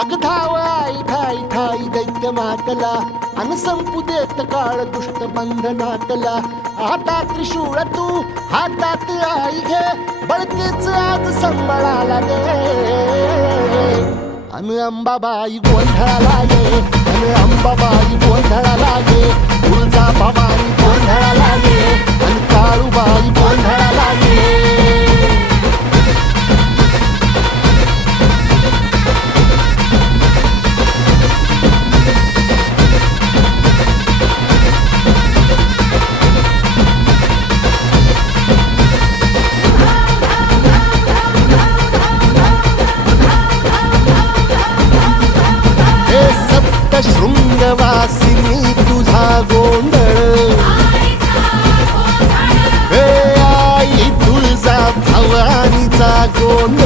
अग धाव आई ठाई ठाई दैत्य मातला अन संपू देत काळ दुष्ट बंधनातला. आता त्रिशूळ तू हातात आई घे बळकेच आज संबळाला दे. अन अंबाबाई गोंधळाला ये अन अंबाबाई गोंधळाला ये. तुळजा भवानी गोंधळाला ये अन काळूबाई गोंधळाला ये. शृंगवासिनी तुझा गोंधळ हे आई तुळजा भवानीचा गोंधळ.